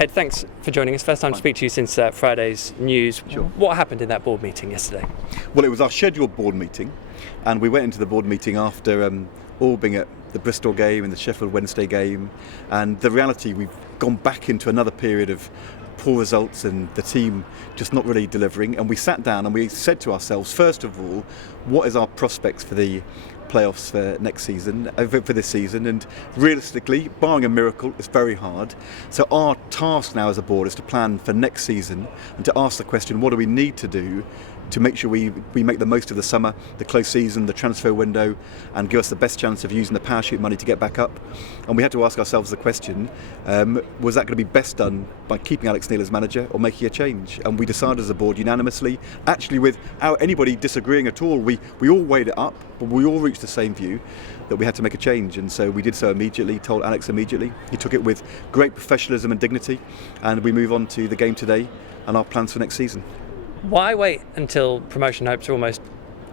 Ed, thanks for joining us. First time to speak to you since Friday's news. Sure. What happened in that board meeting yesterday? Well, it was our scheduled board meeting, and we went into the board meeting after all being at the Bristol game and the Sheffield Wednesday game, and the reality, we've gone back into another period of poor results and the team just not really delivering. And we sat down and we said to ourselves, first of all, what is our prospects for the playoffs for next season, for this season? And realistically, barring a miracle, it's very hard. So our task now as a board is to plan for next season and to ask the question, what do we need to do to make sure we make the most of the summer, the close season, the transfer window, and give us the best chance of using the parachute money to get back up. And we had to ask ourselves the question, was that going to be best done by keeping Alex Neil as manager or making a change? And we decided as a board unanimously, actually without anybody disagreeing at all, we all weighed it up, but we all reached the same view that we had to make a change. And so we did so immediately, told Alex immediately. He took it with great professionalism and dignity, and we move on to the game today and our plans for next season. Why wait until promotion hopes are almost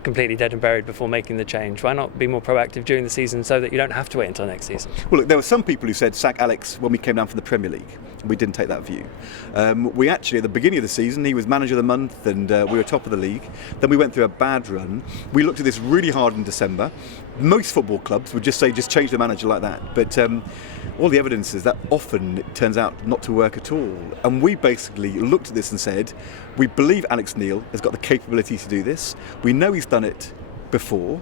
completely dead and buried before making the change? Why not be more proactive during the season so that you don't have to wait until next season? Well, look, there were some people who said sack Alex when we came down from the Premier League. We didn't take that view. We actually, at the beginning of the season, he was manager of the month and we were top of the league. Then we went through a bad run. We looked at this really hard in December. Most football clubs would just say, just change the manager like that. But all the evidence is that often it turns out not to work at all. And we basically looked at this and said, we believe Alex Neil has got the capability to do this. We know he's done it before.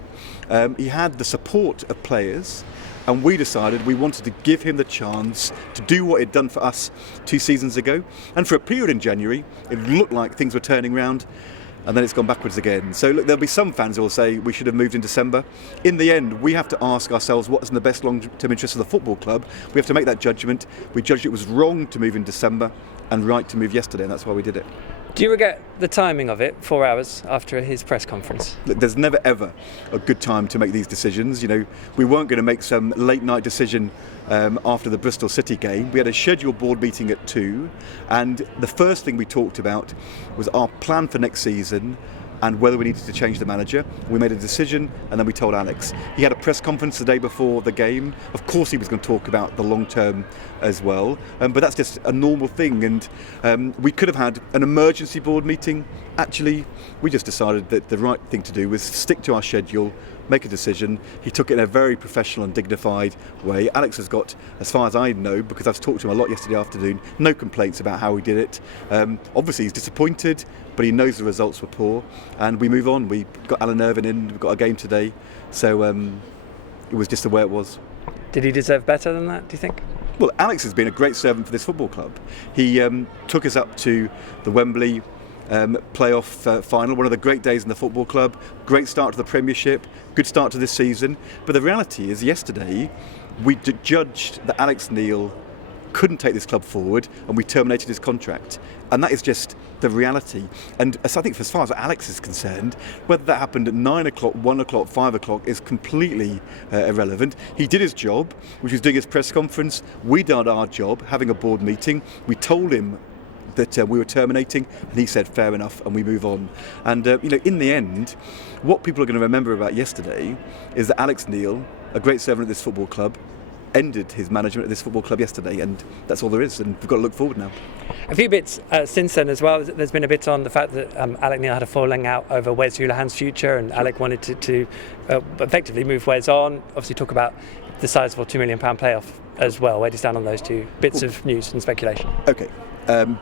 He had the support of players, and we decided we wanted to give him the chance to do what he'd done for us 2 seasons ago. And for a period in January, it looked like things were turning around, and then it's gone backwards again. So look, there'll be some fans who will say we should have moved in December. In the end, we have to ask ourselves what's in the best long-term interest of the football club. We have to make that judgment. We judged it was wrong to move in December and right to move yesterday, and that's why we did it. Do you regret the timing of it, 4 hours after his press conference? Look, there's never ever a good time to make these decisions. You know, we weren't going to make some late night decision after the Bristol City game. We had a scheduled board meeting at 2, and the first thing we talked about was our plan for next season and whether we needed to change the manager. We made a decision, and then we told Alex. He had a press conference the day before the game. Of course he was going to talk about the long term as well, but that's just a normal thing. And we could have had an emergency board meeting. Actually, we just decided that the right thing to do was stick to our schedule, make a decision. He took it in a very professional and dignified way. Alex has got, as far as I know, because I've talked to him a lot yesterday afternoon, no complaints about how he did it. Obviously he's disappointed, but he knows the results were poor, and we move on. We got Alan Irvine in, we've got a game today, so it was just the way it was. Did he deserve better than that, do you think? Well, Alex has been a great servant for this football club. He took us up to the Wembley playoff final, one of the great days in the football club. Great start to the Premiership, good start to this season. But the reality is, yesterday we judged that Alex Neil couldn't take this club forward, and we terminated his contract. And that is just the reality. And so I think, as far as Alex is concerned, whether that happened at 9 o'clock, 1 o'clock, 5 o'clock is completely irrelevant. He did his job, which was doing his press conference. We did our job, having a board meeting. We told him that we were terminating, and he said fair enough, and we move on. And in the end, what people are going to remember about yesterday is that Alex Neil, a great servant at this football club, ended his management at this football club yesterday, and that's all there is, and we've got to look forward now. A few bits since then as well. There's been a bit on the fact that Alec Neil had a falling out over Wes Houlihan's future, and Alec wanted to effectively move Wes on. Obviously talk about the sizable £2 million playoff as well. Where do you stand on those two bits of news and speculation? Okay.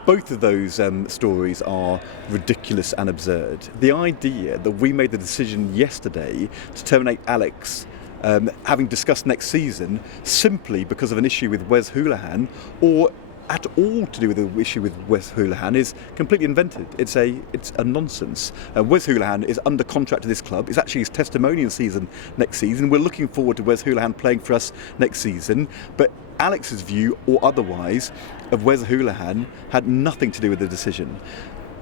Both of those stories are ridiculous and absurd. The idea that we made the decision yesterday to terminate Alex, having discussed next season, simply because of an issue with Wes Houlihan, or at all to do with the issue with Wes Houlihan, is completely invented. It's a nonsense. Wes Houlihan is under contract to this club. It's actually his testimonial season next season. We're looking forward to Wes Houlihan playing for us next season. But Alex's view, or otherwise, of Wes Houlihan had nothing to do with the decision.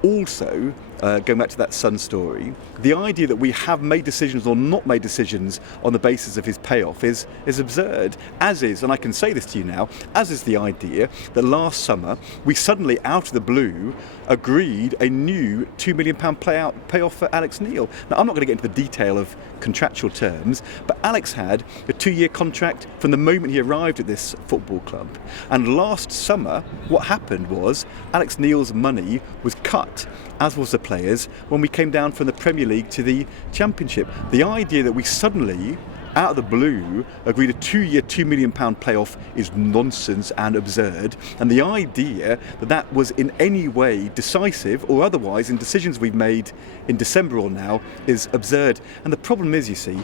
also, going back to that Sun story, the idea that we have made decisions or not made decisions on the basis of his payoff is absurd. As is, and I can say this to you now, as is the idea that last summer we suddenly, out of the blue, agreed a new £2 million payoff for Alex Neil. Now, I'm not going to get into the detail of contractual terms, but Alex had a 2-year contract from the moment he arrived at this football club. And last summer, what happened was Alex Neil's money was cut, as was the players, when we came down from the Premier League to the Championship. The idea that we suddenly, out of the blue, agreed a 2-year £2 million payoff is nonsense and absurd. And the idea that that was in any way decisive or otherwise in decisions we've made in December or now is absurd. And the problem is, you see,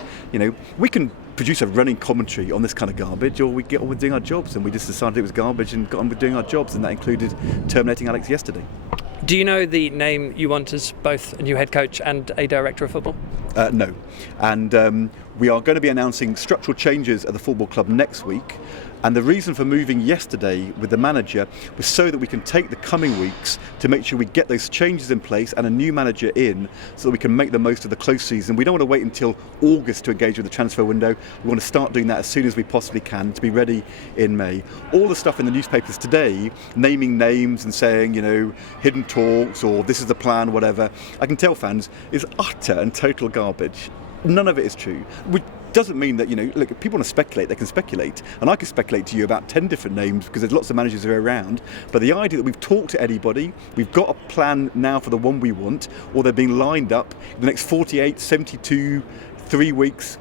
we can produce a running commentary on this kind of garbage, or we get on with doing our jobs, and we just decided it was garbage and got on with doing our jobs, and that included terminating Alex yesterday. Do you know the name you want as both a new head coach and a director of football? No. And we are going to be announcing structural changes at the football club next week. And the reason for moving yesterday with the manager was so that we can take the coming weeks to make sure we get those changes in place and a new manager in so that we can make the most of the close season. We don't want to wait until August to engage with the transfer window. We want to start doing that as soon as we possibly can to be ready in May. All the stuff in the newspapers today, naming names and saying, hidden talks or this is the plan, whatever, I can tell fans is utter and total garbage. None of it is true. Which doesn't mean that, look, if people want to speculate, they can speculate. And I can speculate to you about 10 different names because there's lots of managers who are around. But the idea that we've talked to anybody, we've got a plan now for the one we want, or they're being lined up in the next 48, 72, 3 weeks,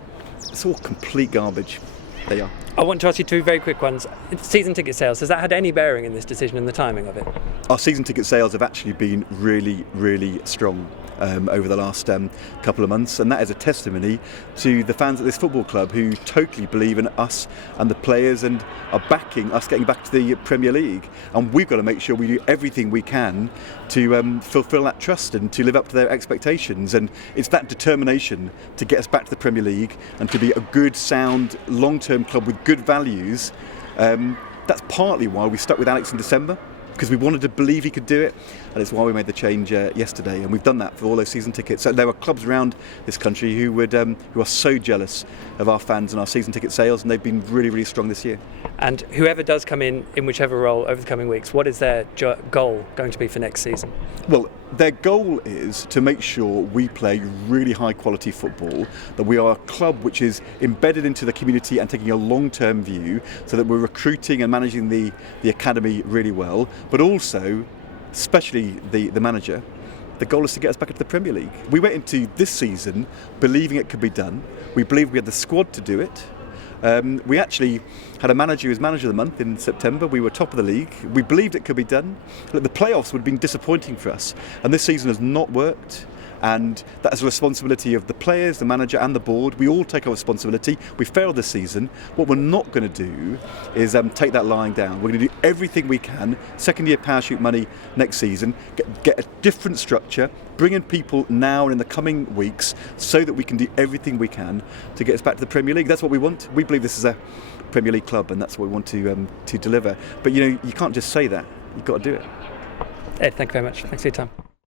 it's all complete garbage. They are. I want to ask you 2 very quick ones. Season ticket sales, has that had any bearing in this decision and the timing of it? Our season ticket sales have actually been really, really strong over the last couple of months, and that is a testimony to the fans at this football club who totally believe in us and the players and are backing us getting back to the Premier League. And we've got to make sure we do everything we can to fulfil that trust and to live up to their expectations. And it's that determination to get us back to the Premier League and to be a good, sound, long-term club with good values. That's partly why we stuck with Alex in December, because we wanted to believe he could do it, and it's why we made the change yesterday. And we've done that for all those season tickets. So there are clubs around this country who are so jealous of our fans and our season ticket sales, and they've been really, really strong this year. And whoever does come in whichever role over the coming weeks, what is their goal going to be for next season? Well, their goal is to make sure we play really high quality football, that we are a club which is embedded into the community and taking a long-term view, so that we're recruiting and managing the academy really well, but also, especially the manager, the goal is to get us back into the Premier League. We went into this season believing it could be done. We believed we had the squad to do it. We actually had a manager who was manager of the month in September. We were top of the league. We believed it could be done. Look, the playoffs would have been disappointing for us, and this season has not worked. And that is a responsibility of the players, the manager and the board. We all take our responsibility. We failed this season. What we're not going to do is take that lying down. We're going to do everything we can, second-year parachute money next season, get a different structure, bring in people now and in the coming weeks so that we can do everything we can to get us back to the Premier League. That's what we want. We believe this is a Premier League club, and that's what we want to deliver. But you can't just say that. You've got to do it. Ed, thank you very much. Thanks for your time.